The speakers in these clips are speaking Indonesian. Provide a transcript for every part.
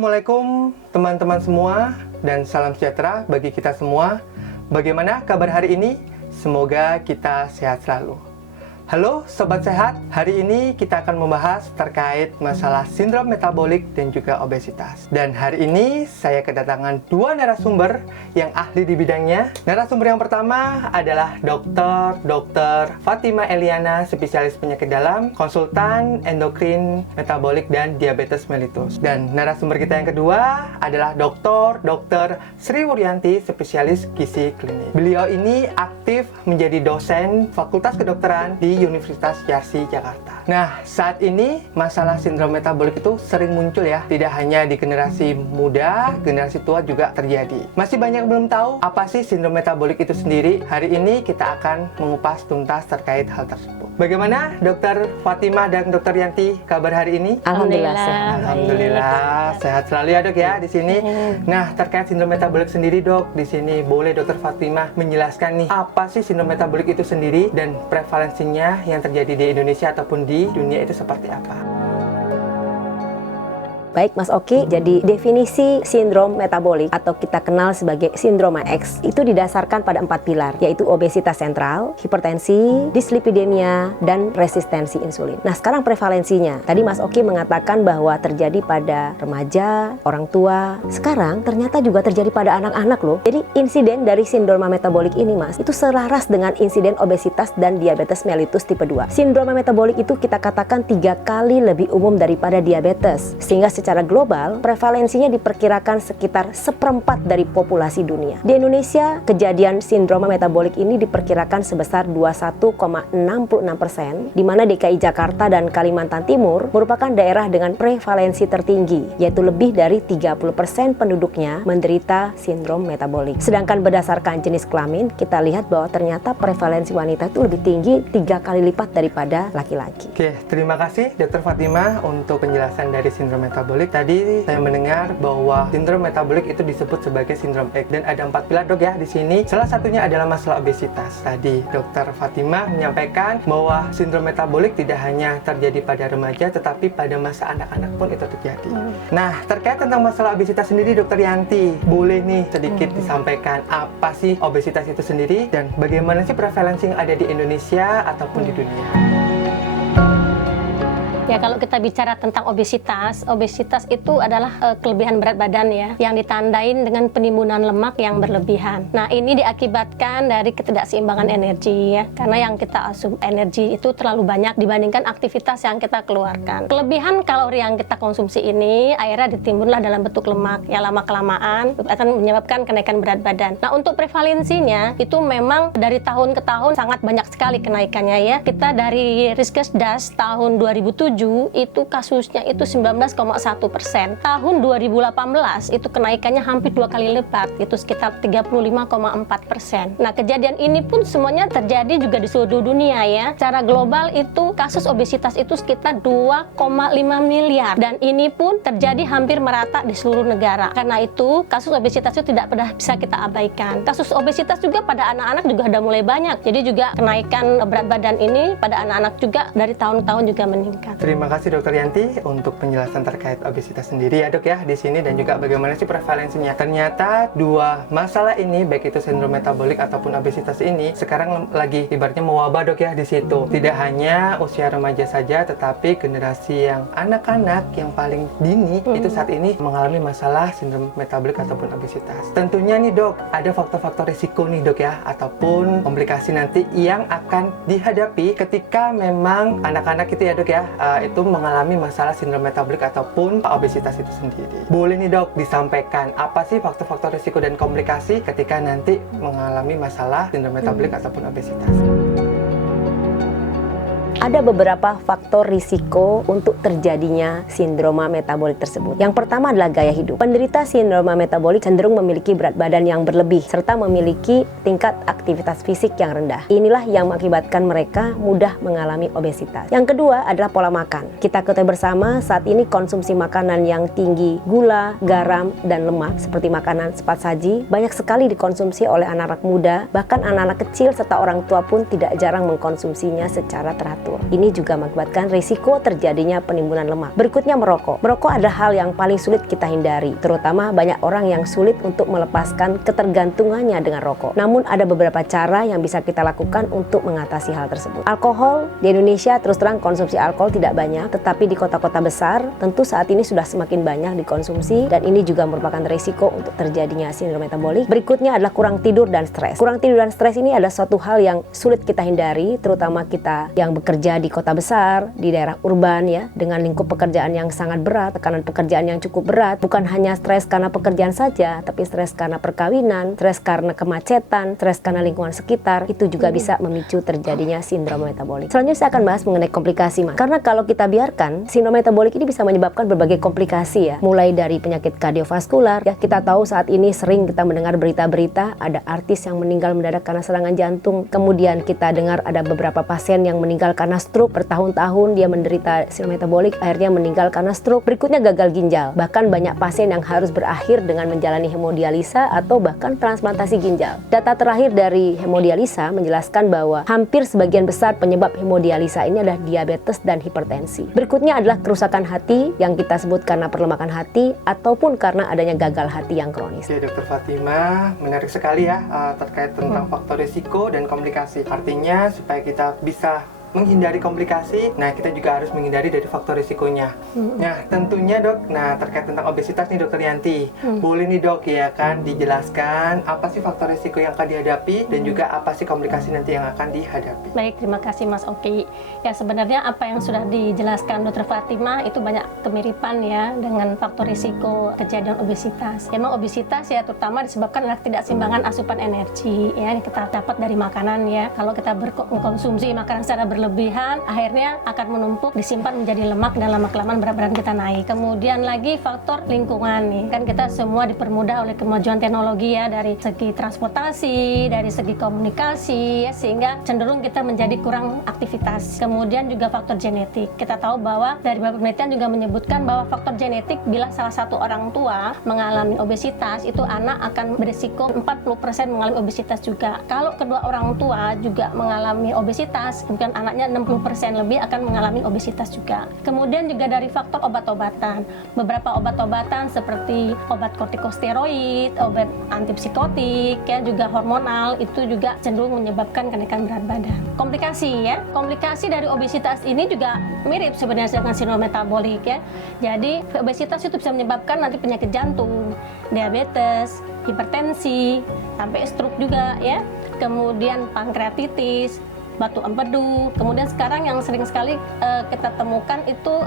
Assalamualaikum teman-teman semua dan salam sejahtera bagi kita semua. Bagaimana kabar hari ini? Semoga kita sehat selalu. Halo Sobat Sehat, hari ini kita akan membahas terkait masalah sindrom metabolik dan juga obesitas. Dan hari ini saya kedatangan dua narasumber yang ahli di bidangnya. Narasumber yang pertama adalah Dr. Fatima Eliana, spesialis penyakit dalam, konsultan endokrin, metabolik, dan diabetes mellitus. Dan narasumber kita yang kedua adalah Dr. Sri Wuryanti, spesialis gizi klinik. Beliau ini aktif menjadi dosen Fakultas Kedokteran di Universitas Yarsi Jakarta. Nah, saat ini masalah sindrom metabolik itu sering muncul ya. Tidak hanya di generasi muda, generasi tua juga terjadi. Masih banyak yang belum tahu apa sih sindrom metabolik itu sendiri. Hari ini kita akan mengupas tuntas terkait hal tersebut. Bagaimana Dr. Fatima dan Dr. Yanti kabar hari ini? Alhamdulillah sehat. Alhamdulillah sehat selalu ya Dok ya di sini. Nah, terkait sindrom metabolik sendiri Dok, di sini boleh Dr. Fatima menjelaskan nih apa sih sindrom metabolik itu sendiri dan prevalensinya yang terjadi di Indonesia ataupun di dunia itu seperti apa? Baik Mas Oki, jadi definisi sindrom metabolik atau kita kenal sebagai sindroma X itu didasarkan pada 4 pilar, yaitu obesitas sentral, hipertensi, dislipidemia, dan resistensi insulin. Nah sekarang prevalensinya, tadi Mas Oki mengatakan bahwa terjadi pada remaja, orang tua. Sekarang ternyata juga terjadi pada anak-anak loh. Jadi insiden dari sindroma metabolik ini Mas, itu selaras dengan insiden obesitas dan diabetes mellitus tipe 2. Sindroma metabolik itu kita katakan 3 kali lebih umum daripada diabetes, sehingga secara global, prevalensinya diperkirakan sekitar 1/4 dari populasi dunia. Di Indonesia, kejadian sindroma metabolik ini diperkirakan sebesar 21,66%, di mana DKI Jakarta dan Kalimantan Timur merupakan daerah dengan prevalensi tertinggi, yaitu lebih dari 30% penduduknya menderita sindrom metabolik. Sedangkan berdasarkan jenis kelamin, kita lihat bahwa ternyata prevalensi wanita itu lebih tinggi 3 kali lipat daripada laki-laki. Oke, terima kasih Dr. Fatima untuk penjelasan dari sindrom metabolik. Tadi saya mendengar bahwa sindrom metabolik itu disebut sebagai sindrom X dan ada 4 pilar Dok ya di sini. Salah satunya adalah masalah obesitas. Tadi Dr. Fatima menyampaikan bahwa sindrom metabolik tidak hanya terjadi pada remaja tetapi pada masa anak-anak pun itu terjadi. Nah, terkait tentang masalah obesitas sendiri Dr. Yanti, boleh nih sedikit disampaikan apa sih obesitas itu sendiri dan bagaimana sih prevalensi yang ada di Indonesia ataupun di dunia? Ya, kalau kita bicara tentang obesitas itu adalah kelebihan berat badan ya, yang ditandain dengan penimbunan lemak yang berlebihan. Nah, ini diakibatkan dari ketidakseimbangan energi ya, karena yang kita asup energi itu terlalu banyak dibandingkan aktivitas yang kita keluarkan. Kelebihan kalori yang kita konsumsi ini akhirnya ditimbunlah dalam bentuk lemak, ya lama-kelamaan akan menyebabkan kenaikan berat badan. Nah, untuk prevalensinya itu memang dari tahun ke tahun sangat banyak sekali kenaikannya ya. Kita dari Riskesdas tahun 2007 itu kasusnya itu 19,1%. Tahun 2018 itu kenaikannya hampir 2 kali lipat, itu sekitar 35,4%. Nah, kejadian ini pun semuanya terjadi juga di seluruh dunia ya. Secara global itu kasus obesitas itu sekitar 2,5 miliar dan ini pun terjadi hampir merata di seluruh negara. Karena itu kasus obesitas itu tidak pernah bisa kita abaikan. Kasus obesitas juga pada anak-anak juga sudah mulai banyak. Jadi juga kenaikan berat badan ini pada anak-anak juga dari tahun ke tahun juga meningkat. Terima kasih Dr. Yanti untuk penjelasan terkait obesitas sendiri ya Dok ya di sini dan juga bagaimana sih prevalensinya. Ternyata dua masalah ini baik itu sindrom metabolik ataupun obesitas ini sekarang lagi ibaratnya mewabah Dok ya di situ. Tidak hanya usia remaja saja tetapi generasi yang anak-anak yang paling dini itu saat ini mengalami masalah sindrom metabolik ataupun obesitas. Tentunya nih Dok, ada faktor-faktor risiko nih Dok ya ataupun komplikasi nanti yang akan dihadapi ketika memang anak-anak itu ya Dok ya itu mengalami masalah sindrom metabolik ataupun obesitas itu sendiri. Boleh nih Dok disampaikan apa sih faktor-faktor risiko dan komplikasi ketika nanti mengalami masalah sindrom metabolik ataupun obesitas? Ada beberapa faktor risiko untuk terjadinya sindroma metabolik tersebut. Yang pertama adalah gaya hidup. Penderita sindroma metabolik cenderung memiliki berat badan yang berlebih serta memiliki tingkat aktivitas fisik yang rendah. Inilah yang mengakibatkan mereka mudah mengalami obesitas. Yang kedua adalah pola makan. Kita ketahui bersama saat ini konsumsi makanan yang tinggi gula, garam, dan lemak seperti makanan cepat saji banyak sekali dikonsumsi oleh anak-anak muda, bahkan anak-anak kecil serta orang tua pun tidak jarang mengkonsumsinya secara teratur. teratur. Ini juga mengakibatkan risiko terjadinya penimbunan lemak. Berikutnya merokok. Merokok adalah hal yang paling sulit kita hindari, terutama banyak orang yang sulit untuk melepaskan ketergantungannya dengan rokok. Namun ada beberapa cara yang bisa kita lakukan untuk mengatasi hal tersebut. Alkohol di Indonesia terus terang konsumsi alkohol tidak banyak, tetapi di kota-kota besar tentu saat ini sudah semakin banyak dikonsumsi dan ini juga merupakan risiko untuk terjadinya sindrom metabolik. Berikutnya adalah kurang tidur dan stres. Kurang tidur dan stres ini adalah suatu hal yang sulit kita hindari, terutama kita yang bekerja di kota besar, di daerah urban ya, dengan lingkup pekerjaan yang sangat berat, tekanan pekerjaan yang cukup berat. Bukan hanya stres karena pekerjaan saja, tapi stres karena perkawinan, stres karena kemacetan, stres karena lingkungan sekitar, itu juga bisa memicu terjadinya sindrom metabolik. Selanjutnya saya akan bahas mengenai komplikasi, Mas. Karena kalau kita biarkan, sindrom metabolik ini bisa menyebabkan berbagai komplikasi ya, mulai dari penyakit kardiovaskular ya. Kita tahu saat ini sering kita mendengar berita-berita ada artis yang meninggal mendadak karena serangan jantung. Kemudian kita dengar ada beberapa pasien yang meninggal karena stroke, bertahun-tahun dia menderita sindrom metabolik, akhirnya meninggal karena stroke. Berikutnya gagal ginjal. Bahkan banyak pasien yang harus berakhir dengan menjalani hemodialisa atau bahkan transplantasi ginjal. Data terakhir dari hemodialisa menjelaskan bahwa hampir sebagian besar penyebab hemodialisa ini adalah diabetes dan hipertensi. Berikutnya adalah kerusakan hati yang kita sebut karena perlemakan hati ataupun karena adanya gagal hati yang kronis. Oke, Dokter Fatima, menarik sekali ya terkait tentang faktor risiko dan komplikasi. Artinya supaya kita bisa menghindari komplikasi, nah kita juga harus menghindari dari faktor risikonya. Nah tentunya dok, nah terkait tentang obesitas nih dokter Yanti, boleh nih dok ya kan dijelaskan apa sih faktor risiko yang akan dihadapi dan juga apa sih komplikasi nanti yang akan dihadapi. Baik, terima kasih Mas Oki. Ya sebenarnya apa yang sudah dijelaskan Dokter Fatima itu banyak kemiripan ya dengan faktor risiko kejadian obesitas. Memang obesitas ya terutama disebabkan oleh ketidakseimbangan asupan energi ya yang kita dapat dari makanan ya. Kalau kita berkonsumsi makanan secara berlebihan, akhirnya akan menumpuk, disimpan menjadi lemak dan lama-kelamaan berat badan kita naik. Kemudian lagi faktor lingkungan nih, kan kita semua dipermudah oleh kemajuan teknologi ya dari segi transportasi, dari segi komunikasi ya, sehingga cenderung kita menjadi kurang aktivitas. Kemudian juga faktor genetik. Kita tahu bahwa dari beberapa penelitian juga menyebutkan bahwa faktor genetik bila salah satu orang tua mengalami obesitas, itu anak akan berisiko 40% mengalami obesitas juga. Kalau kedua orang tua juga mengalami obesitas, kemudian anaknya 60% lebih akan mengalami obesitas juga. Kemudian juga dari faktor obat-obatan. Beberapa obat-obatan seperti obat kortikosteroid, obat antipsikotik, ya juga hormonal itu juga cenderung menyebabkan kenaikan berat badan. Komplikasi ya. Komplikasi dari obesitas ini juga mirip sebenarnya dengan sindrom metabolik ya. Jadi obesitas itu bisa menyebabkan nanti penyakit jantung, diabetes, hipertensi, sampai stroke juga ya. Kemudian pankreatitis, batu empedu. Kemudian sekarang yang sering sekali kita temukan itu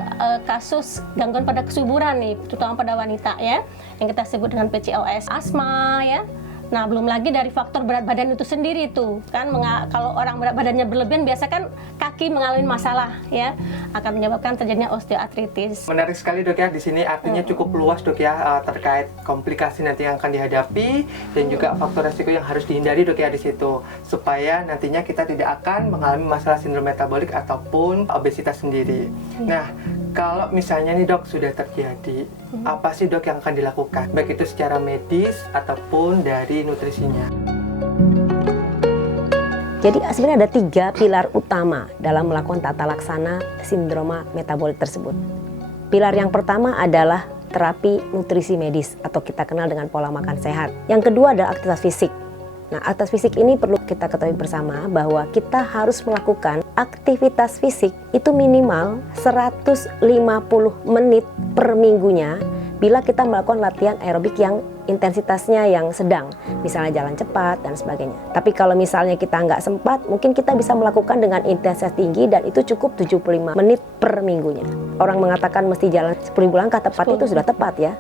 kasus gangguan pada kesuburan nih, terutama pada wanita ya, yang kita sebut dengan PCOS, asma ya. Nah, belum lagi dari faktor berat badan itu sendiri tuh kan, kalau orang berat badannya berlebihan biasa kan kaki mengalami masalah ya, akan menyebabkan terjadinya osteoartritis. Menarik sekali dok ya, di sini artinya cukup luas dok ya terkait komplikasi nanti yang akan dihadapi dan juga faktor resiko yang harus dihindari dok ya di situ, supaya nantinya kita tidak akan mengalami masalah sindrom metabolik ataupun obesitas sendiri. Nah, kalau misalnya nih dok sudah terjadi, apa sih dok yang akan dilakukan? Baik itu secara medis ataupun dari nutrisinya. Jadi sebenarnya ada 3 pilar utama dalam melakukan tata laksana sindroma metabolik tersebut. Pilar yang pertama adalah terapi nutrisi medis atau kita kenal dengan pola makan sehat. Yang kedua adalah aktivitas fisik. Nah, aktivitas fisik ini perlu kita ketahui bersama bahwa kita harus melakukan aktivitas fisik itu minimal 150 menit per minggunya bila kita melakukan latihan aerobik yang intensitasnya yang sedang, misalnya jalan cepat dan sebagainya. Tapi kalau misalnya kita nggak sempat, mungkin kita bisa melakukan dengan intensitas tinggi dan itu cukup 75 menit per minggunya. Orang mengatakan mesti jalan 10.000 langkah, tepat itu sudah tepat ya.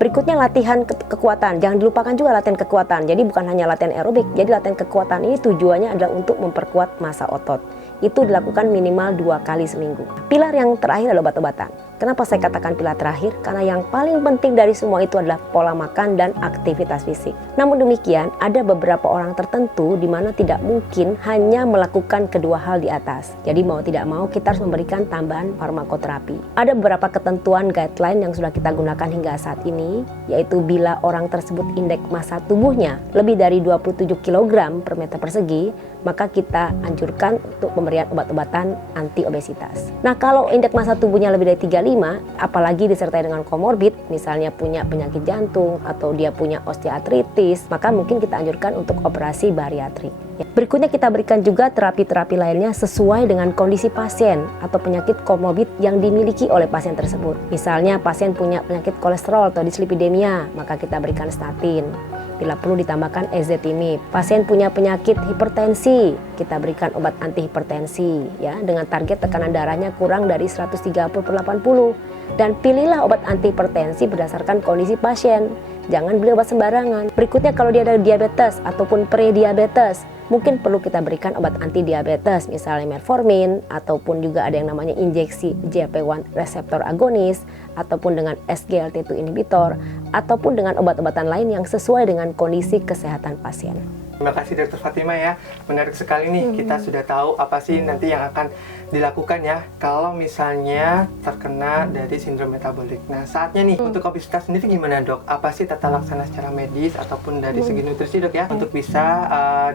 Berikutnya latihan kekuatan, jangan dilupakan juga latihan kekuatan. Jadi bukan hanya latihan aerobik, jadi latihan kekuatan ini tujuannya adalah untuk memperkuat massa otot. Itu dilakukan minimal 2 kali seminggu. Pilar yang terakhir adalah obat-obatan. Kenapa saya katakan pilar terakhir? Karena yang paling penting dari semua itu adalah pola makan dan aktivitas fisik. Namun demikian, ada beberapa orang tertentu di mana tidak mungkin hanya melakukan kedua hal di atas. Jadi mau tidak mau kita harus memberikan tambahan farmakoterapi. Ada beberapa ketentuan guideline yang sudah kita gunakan hingga saat ini, yaitu bila orang tersebut indeks massa tubuhnya lebih dari 27 kg per meter persegi, maka kita anjurkan untuk pemberian obat-obatan anti obesitas. Nah, kalau indeks massa tubuhnya lebih dari 35, apalagi disertai dengan komorbid, misalnya punya penyakit jantung atau dia punya osteoartritis, maka mungkin kita anjurkan untuk operasi bariatrik. Berikutnya kita berikan juga terapi-terapi lainnya sesuai dengan kondisi pasien atau penyakit komorbid yang dimiliki oleh pasien tersebut. Misalnya pasien punya penyakit kolesterol atau dislipidemia, maka kita berikan statin. Bila perlu ditambahkan ezetimibe. Pasien punya penyakit hipertensi, kita berikan obat anti hipertensi ya, dengan target tekanan darahnya kurang dari 130/80. Dan pilihlah obat anti hipertensi berdasarkan kondisi pasien. Jangan beli obat sembarangan. Berikutnya kalau dia ada diabetes ataupun prediabetes, mungkin perlu kita berikan obat anti diabetes, misalnya metformin, ataupun juga ada yang namanya injeksi GLP-1 reseptor agonis, ataupun dengan SGLT2 inhibitor, ataupun dengan obat-obatan lain yang sesuai dengan kondisi kesehatan pasien. Terima kasih Dr. Fatima ya, menarik sekali nih, kita sudah tahu apa sih nanti yang akan dilakukan ya kalau misalnya terkena dari sindrom metabolik. Nah saatnya nih untuk obesitas sendiri gimana dok? Apa sih tata laksana secara medis ataupun dari segi nutrisi dok ya untuk bisa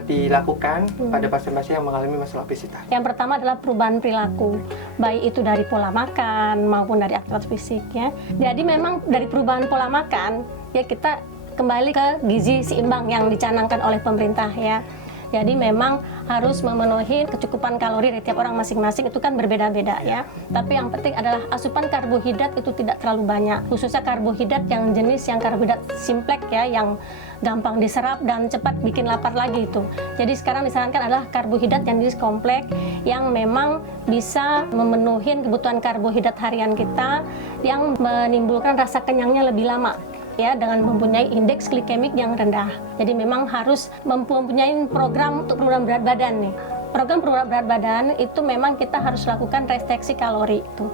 dilakukan pada pasien-pasien yang mengalami masalah obesitas? Yang pertama adalah perubahan perilaku, baik itu dari pola makan maupun dari aktivitas fisik ya. Jadi memang dari perubahan pola makan ya kita kembali ke gizi seimbang yang dicanangkan oleh pemerintah ya. Jadi memang harus memenuhi kecukupan kalori dari tiap orang masing-masing, itu kan berbeda-beda ya. Tapi yang penting adalah asupan karbohidrat itu tidak terlalu banyak. Khususnya karbohidrat yang jenis yang karbohidrat simplek ya, yang gampang diserap dan cepat bikin lapar lagi itu. Jadi sekarang disarankan adalah karbohidrat yang jenis kompleks yang memang bisa memenuhi kebutuhan karbohidrat harian kita yang menimbulkan rasa kenyangnya lebih lama. Ya, dengan mempunyai indeks glikemik yang rendah. Jadi memang harus mempunyai program untuk penurunan berat badan nih. Program penurunan berat badan itu memang kita harus lakukan restriksi kalori itu.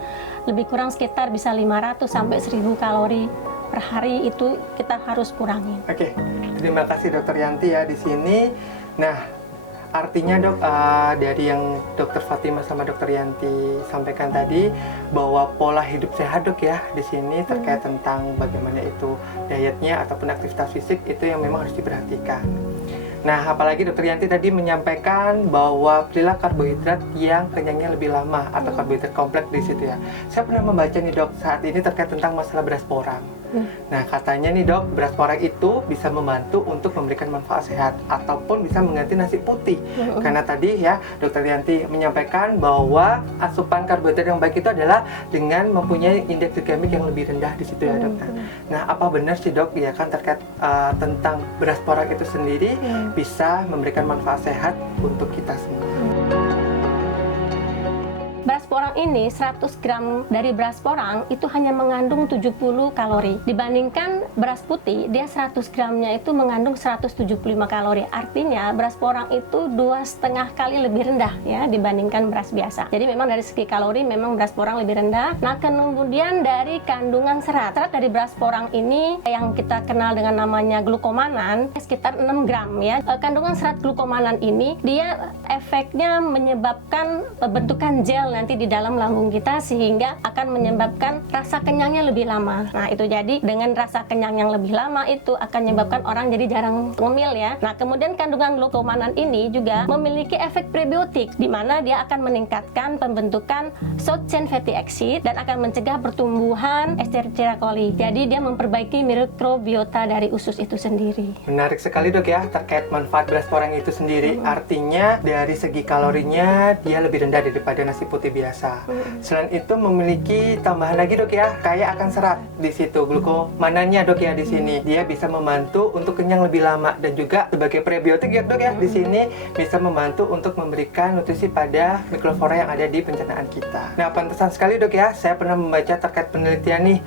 Lebih kurang sekitar bisa 500 sampai 1000 kalori per hari itu kita harus kurangi. Oke, terima kasih Dr. Yanti ya di sini. Nah, artinya dok, dari yang Dr. Fatima sama Dr. Yanti sampaikan tadi bahwa pola hidup sehat dok ya di sini terkait tentang bagaimana itu dietnya ataupun aktivitas fisik itu yang memang harus diperhatikan. Nah, apalagi Dr. Yanti tadi menyampaikan bahwa pilihlah karbohidrat yang kenyangnya lebih lama atau karbohidrat kompleks di situ ya. Saya pernah membaca nih dok saat ini terkait tentang masalah beras porang. Nah, katanya nih dok, beras porang itu bisa membantu untuk memberikan manfaat sehat ataupun bisa mengganti nasi putih. Karena tadi ya Dr. Yanti menyampaikan bahwa asupan karbohidrat yang baik itu adalah dengan mempunyai indeks glikemik yang lebih rendah di situ ya dok. Nah, apa benar sih dok ya kan terkait tentang beras porang itu sendiri bisa memberikan manfaat sehat untuk kita semua? Beras porang ini 100 gram dari beras porang itu hanya mengandung 70 kalori. Dibandingkan beras putih, dia 100 gramnya itu mengandung 175 kalori. Artinya beras porang itu 2,5 kali lebih rendah ya dibandingkan beras biasa. Jadi memang dari segi kalori memang beras porang lebih rendah. Nah, kemudian dari kandungan serat. Serat dari beras porang ini yang kita kenal dengan namanya glukomanan sekitar 6 gram ya. Kandungan serat glukomanan ini dia efeknya menyebabkan pembentukan gel nanti di dalam lambung kita sehingga akan menyebabkan rasa kenyangnya lebih lama. Nah, itu jadi dengan rasa kenyang yang lebih lama itu akan menyebabkan orang jadi jarang ngemil ya. Nah, kemudian kandungan glukomanan ini juga memiliki efek prebiotik di mana dia akan meningkatkan pembentukan short chain fatty acid dan akan mencegah pertumbuhan Escherichia coli. Jadi dia memperbaiki mikrobiota dari usus itu sendiri. Menarik sekali dok ya terkait manfaat beras porang itu sendiri. Artinya dari segi kalorinya dia lebih rendah daripada nasi putih biasa. Selain itu memiliki tambahan lagi dok ya, kaya akan serat di situ glukomanannya dok ya di sini. Dia bisa membantu untuk kenyang lebih lama dan juga sebagai prebiotik ya dok ya di sini bisa membantu untuk memberikan nutrisi pada mikroflora yang ada di pencernaan kita. Nah, pantesan sekali dok ya, saya pernah membaca terkait penelitian nih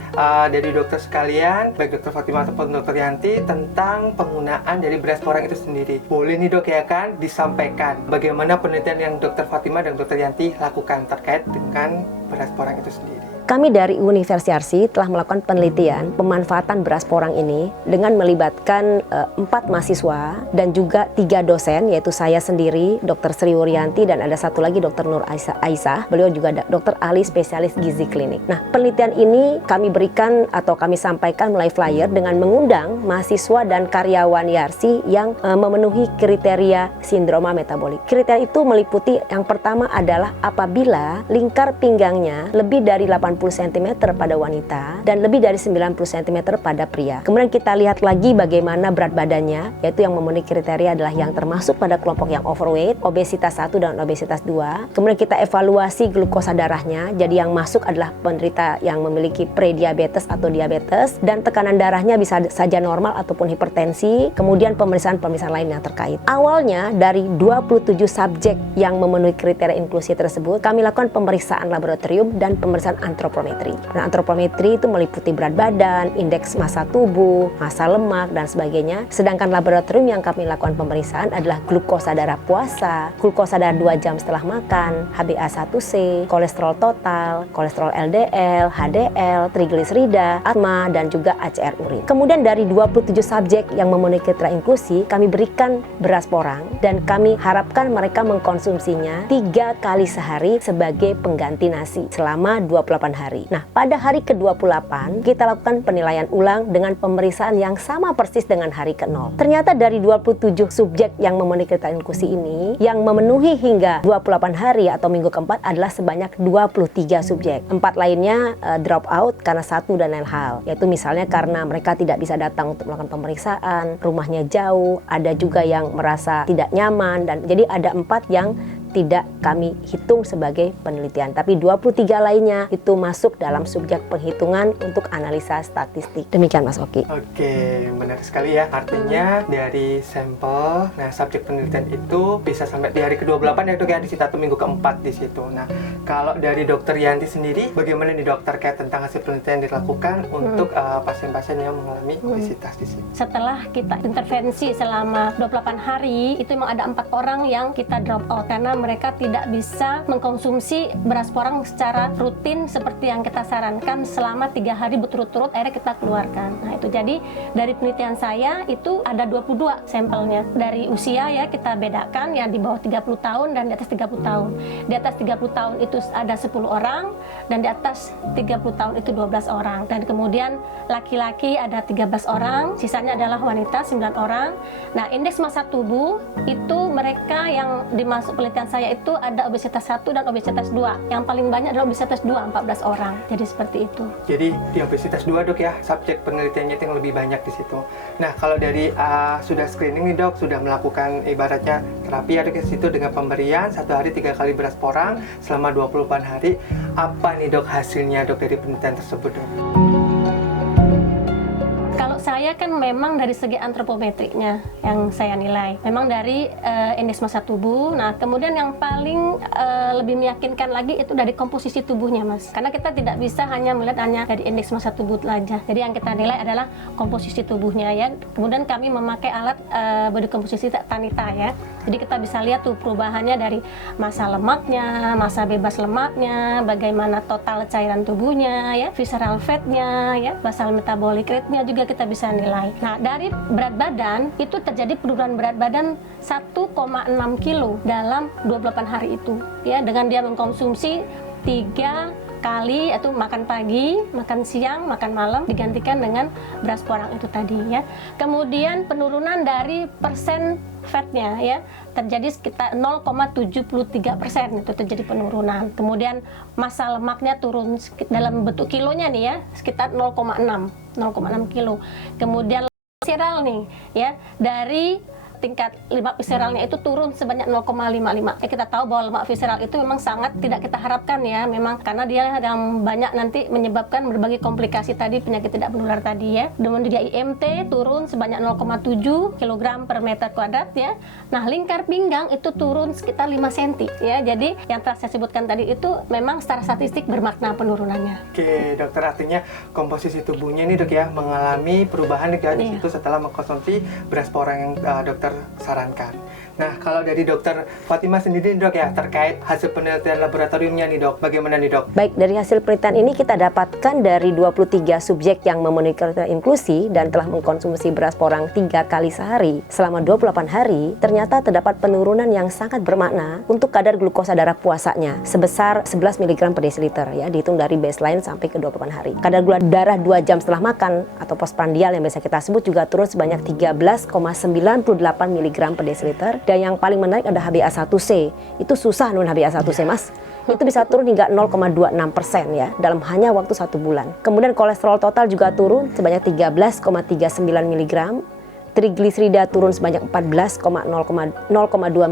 dari dokter sekalian, baik Dr. Fatima ataupun Dr. Yanti tentang penggunaan dari beras porang itu sendiri. Boleh nih dok ya kan disampaikan bagaimana penelitian yang Dr. Fatima dan Dr. Yanti lakukan terkait dengan beras porang itu sendiri. Kami dari Universitas Yarsi telah melakukan penelitian pemanfaatan beras porang ini dengan melibatkan 4 mahasiswa dan juga 3 dosen, yaitu saya sendiri, Dr. Sri Wuryanti, dan ada satu lagi Dr. Nur Aisyah. Beliau juga dokter ahli spesialis gizi klinik. Nah, penelitian ini kami berikan atau kami sampaikan melalui flyer dengan mengundang mahasiswa dan karyawan Yarsi yang memenuhi kriteria sindroma metabolik. Kriteria itu meliputi yang pertama adalah apabila lingkar pinggangnya lebih dari 80 cm pada wanita dan lebih dari 90 cm pada pria. Kemudian kita lihat lagi bagaimana berat badannya, yaitu yang memenuhi kriteria adalah yang termasuk pada kelompok yang overweight, obesitas 1 dan obesitas 2. Kemudian kita evaluasi glukosa darahnya, jadi yang masuk adalah penderita yang memiliki prediabetes atau diabetes, dan tekanan darahnya bisa saja normal ataupun hipertensi. Kemudian pemeriksaan lain yang terkait. Awalnya dari 27 subjek yang memenuhi kriteria inklusi tersebut, kami lakukan pemeriksaan laboratorium dan pemeriksaan antropometri. Nah, antropometri itu meliputi berat badan, indeks massa tubuh, massa lemak, dan sebagainya. Sedangkan laboratorium yang kami lakukan pemeriksaan adalah glukosa darah puasa, glukosa darah 2 jam setelah makan, HbA1c, kolesterol total, kolesterol LDL, HDL, trigliserida, asma, dan juga ACR urin. Kemudian dari 27 subjek yang memenuhi kriteria inklusi, kami berikan beras porang dan kami harapkan mereka mengkonsumsinya 3 kali sehari sebagai pengganti nasi selama 28 hari. Nah, pada hari ke-28 kita lakukan penilaian ulang dengan pemeriksaan yang sama persis dengan hari ke-0. Ternyata dari 27 subjek yang memenuhi kriteria inklusi ini, yang memenuhi hingga 28 hari atau minggu keempat adalah sebanyak 23 subjek. 4 lainnya drop out karena satu dan lain hal, yaitu misalnya karena mereka tidak bisa datang untuk melakukan pemeriksaan, rumahnya jauh, ada juga yang merasa tidak nyaman, dan jadi ada 4 yang tidak kami hitung sebagai penelitian, tapi 23 lainnya itu masuk dalam subjek penghitungan untuk analisa statistik. Demikian Mas Oki. Oke, benar sekali ya. Artinya dari sampel, nah subjek penelitian itu bisa sampai di hari ke-28 ya dok ya, di situ atau minggu keempat di situ. Nah, kalau dari dokter Yanti sendiri, bagaimana nih dokter kayak tentang hasil penelitian yang dilakukan untuk pasien-pasien yang mengalami obesitas di situ? Setelah kita intervensi selama 28 hari, itu memang ada 4 orang yang kita drop out karena mereka tidak bisa mengkonsumsi beras porang secara rutin seperti yang kita sarankan selama 3 hari berturut-turut, akhirnya kita keluarkan. Nah, itu jadi dari penelitian saya itu ada 22 sampelnya. Dari usia ya kita bedakan, ya di bawah 30 tahun dan di atas 30 tahun. Di atas 30 tahun itu ada 10 orang dan di atas 30 tahun itu 12 orang. Dan kemudian laki-laki ada 13 orang, sisanya adalah wanita 9 orang. Nah, indeks massa tubuh itu mereka yang dimasuk penelitian saya itu ada obesitas 1 dan obesitas 2. Yang paling banyak adalah obesitas 2, 14 orang. Jadi seperti itu. Jadi di obesitas 2 dok ya, subjek penelitiannya itu yang lebih banyak di situ. Nah, kalau dari sudah screening nih dok, sudah melakukan ibaratnya terapi ya dok di situ dengan pemberian 1 hari 3 kali beras porang selama 28 hari. Apa nih dok hasilnya dok dari penelitian tersebut dok? Saya kan memang dari segi antropometriknya yang saya nilai, memang dari indeks massa tubuh. Nah, kemudian yang paling lebih meyakinkan lagi itu dari komposisi tubuhnya, Mas. Karena kita tidak bisa hanya melihat hanya dari indeks massa tubuh saja. Jadi yang kita nilai adalah komposisi tubuhnya ya. Kemudian kami memakai alat body composition Tanita ya. Jadi kita bisa lihat tuh perubahannya dari massa lemaknya, massa bebas lemaknya, bagaimana total cairan tubuhnya ya, visceral fatnya ya, basal metabolic rate-nya juga kita bisa nilai. Nah, dari berat badan itu terjadi penurunan berat badan 1,6 kilo dalam 28 hari itu ya, dengan dia mengkonsumsi 3 kali, yaitu makan pagi, makan siang, makan malam, digantikan dengan beras porang itu tadi ya. Kemudian penurunan dari persen fatnya ya terjadi sekitar 0,73% itu terjadi penurunan. Kemudian massa lemaknya turun dalam bentuk kilonya nih ya sekitar 0,6 kilo. Kemudian visceral nih ya, dari tingkat lemak visceralnya itu turun sebanyak 0,55. Kita tahu bahwa lemak visceral itu memang sangat tidak kita harapkan ya, memang karena dia yang banyak nanti menyebabkan berbagai komplikasi tadi, penyakit tidak menular tadi ya. Kemudian dia IMT turun sebanyak 0,7 kg per meter kuadrat ya. Nah, lingkar pinggang itu turun sekitar 5 cm ya. Jadi yang telah saya sebutkan tadi itu memang secara statistik bermakna penurunannya. Oke, dokter, artinya komposisi tubuhnya ini dok ya mengalami perubahan di situ setelah mengkonsumsi beras porang yang dokter dokter sarankan. Nah, kalau dari dokter Fatima sendiri dok ya, terkait hasil penelitian laboratoriumnya nih dok, bagaimana nih dok? Baik, dari hasil penelitian ini kita dapatkan dari 23 subjek yang memenuhi kriteria inklusi dan telah mengkonsumsi beras porang 3 kali sehari selama 28 hari, ternyata terdapat penurunan yang sangat bermakna untuk kadar glukosa darah puasanya sebesar 11 mg per desiliter ya, dihitung dari baseline sampai ke 28 hari. Kadar gula darah 2 jam setelah makan atau postprandial yang biasa kita sebut juga turun sebanyak 13,98 mg per desiliter. Dan yang paling menarik ada HbA1c. Itu susah nurun HbA1c mas. Itu bisa turun hingga 0,26% ya dalam hanya waktu 1 bulan. Kemudian kolesterol total juga turun sebanyak 13,39 mg. Trigliserida turun sebanyak 14,0,2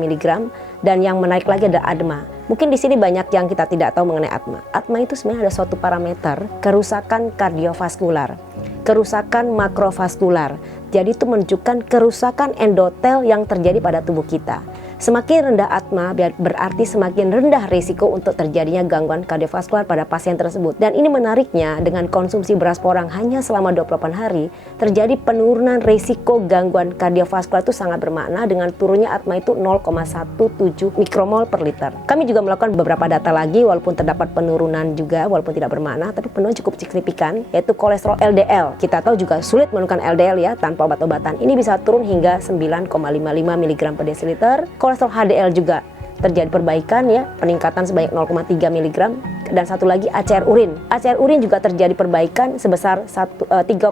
mg. Dan yang menarik lagi ada ADMA. Mungkin di sini banyak yang kita tidak tahu mengenai ADMA. ADMA itu sebenarnya ada suatu parameter kerusakan kardiovaskular, kerusakan makrovaskular. Jadi itu menunjukkan kerusakan endotel yang terjadi pada tubuh kita. Semakin rendah ADMA berarti semakin rendah risiko untuk terjadinya gangguan kardiovaskular pada pasien tersebut. Dan ini menariknya, dengan konsumsi beras porang hanya selama 28 hari, terjadi penurunan risiko gangguan kardiovaskular itu sangat bermakna dengan turunnya ADMA itu 0,17 mikromol per liter. Kami juga melakukan beberapa data lagi, walaupun terdapat penurunan juga, walaupun tidak bermakna, tapi penurunan cukup signifikan, yaitu kolesterol LDL. Kita tahu juga sulit menurunkan LDL ya tanpa obat-obatan. Ini bisa turun hingga 9,55 mg per desiliter. Kolesterol HDL juga terjadi perbaikan ya, peningkatan sebanyak 0,3 mg. Dan satu lagi ACR urin. ACR urin juga terjadi perbaikan sebesar 3,99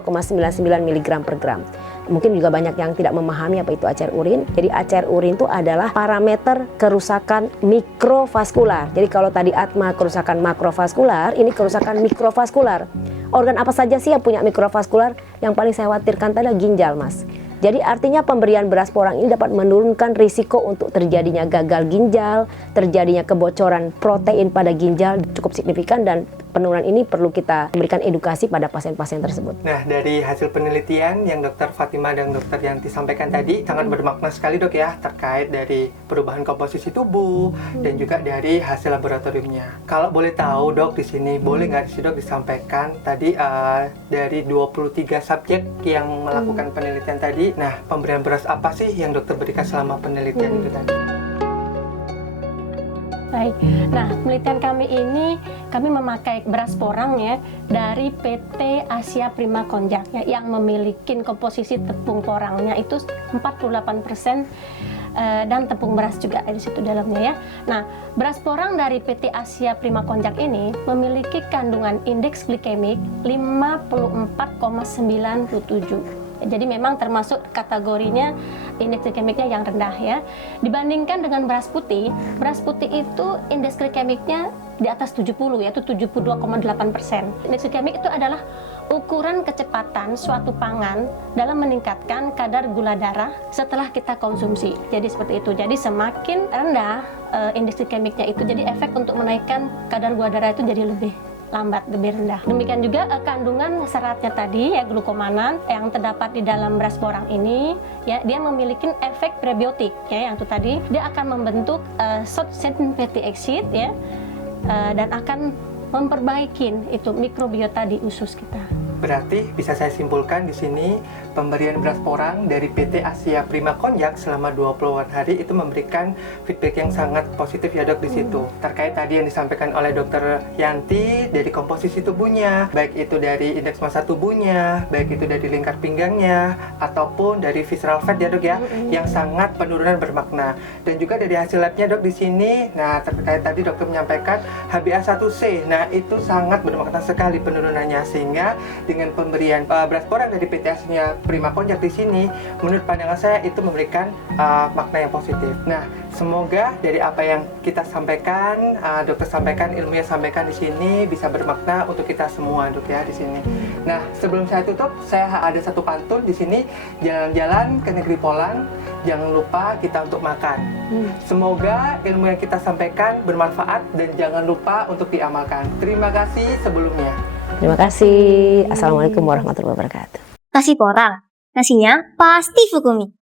mg per gram. Mungkin juga banyak yang tidak memahami apa itu ACR urin. Jadi ACR urin itu adalah parameter kerusakan mikrovaskular. Jadi kalau tadi ADMA kerusakan makrovaskular, ini kerusakan mikrovaskular. Organ apa saja sih yang punya mikrovaskular? Yang paling saya khawatirkan tadi adalah ginjal mas. Jadi artinya pemberian beras porang ini dapat menurunkan risiko untuk terjadinya gagal ginjal, terjadinya kebocoran protein pada ginjal cukup signifikan, dan penurunan ini perlu kita berikan edukasi pada pasien-pasien tersebut. Nah, dari hasil penelitian yang dokter Fatima dan dokter Yanti sampaikan tadi sangat bermakna sekali dok ya, terkait dari perubahan komposisi tubuh dan juga dari hasil laboratoriumnya. Kalau boleh tahu dok, di sini boleh nggak sih dok disampaikan tadi dari 23 subjek yang melakukan penelitian tadi. Nah, pemberian beras apa sih yang dokter berikan selama penelitian itu tadi? Baik, nah penelitian kami ini kami memakai beras porang ya dari PT Asia Prima Konjac ya, yang memiliki komposisi tepung porangnya itu 48% dan tepung beras juga di situ dalamnya ya. Nah, beras porang dari PT Asia Prima Konjac ini memiliki kandungan indeks glikemik 54,97. Jadi memang termasuk kategorinya indeks glikemiknya yang rendah ya. Dibandingkan dengan beras putih itu indeks glikemiknya di atas 70 yaitu 72,8%. Indeks glikemik itu adalah ukuran kecepatan suatu pangan dalam meningkatkan kadar gula darah setelah kita konsumsi. Jadi seperti itu. Jadi semakin rendah indeks glikemiknya itu, jadi efek untuk menaikkan kadar gula darah itu jadi lebih lambat, lebih rendah. Demikian juga kandungan seratnya tadi ya, glukomanan yang terdapat di dalam beras porang ini ya, dia memiliki efek prebiotik ya, yang itu tadi dia akan membentuk short chain fatty acid ya, dan akan memperbaiki itu mikrobiota di usus kita. Berarti bisa saya simpulkan di sini pemberian beras porang dari PT Asia Prima Konjac selama 20 hari itu memberikan feedback yang sangat positif ya dok di situ. Terkait tadi yang disampaikan oleh dokter Yanti dari komposisi tubuhnya, baik itu dari indeks massa tubuhnya, baik itu dari lingkar pinggangnya ataupun dari visceral fat ya dok ya, yang sangat penurunan bermakna. Dan juga dari hasil labnya dok di sini, nah terkait tadi dokter menyampaikan HbA1c, nah itu sangat bermakna sekali penurunannya, sehingga dengan pemberian beras porang dari PT Asia Prima Konjac di sini, menurut pandangan saya itu memberikan makna yang positif. Nah, semoga dari apa yang kita sampaikan, dokter sampaikan, ilmu yang sampaikan di sini bisa bermakna untuk kita semua, dok ya di sini. Nah, sebelum saya tutup, saya ada satu pantun di sini, jalan-jalan ke negeri Polan, jangan lupa kita untuk makan. Semoga ilmu yang kita sampaikan bermanfaat dan jangan lupa untuk diamalkan. Terima kasih sebelumnya. Terima kasih. Assalamualaikum warahmatullahi wabarakatuh. Nasi porang, nasinya pasti Fukumi.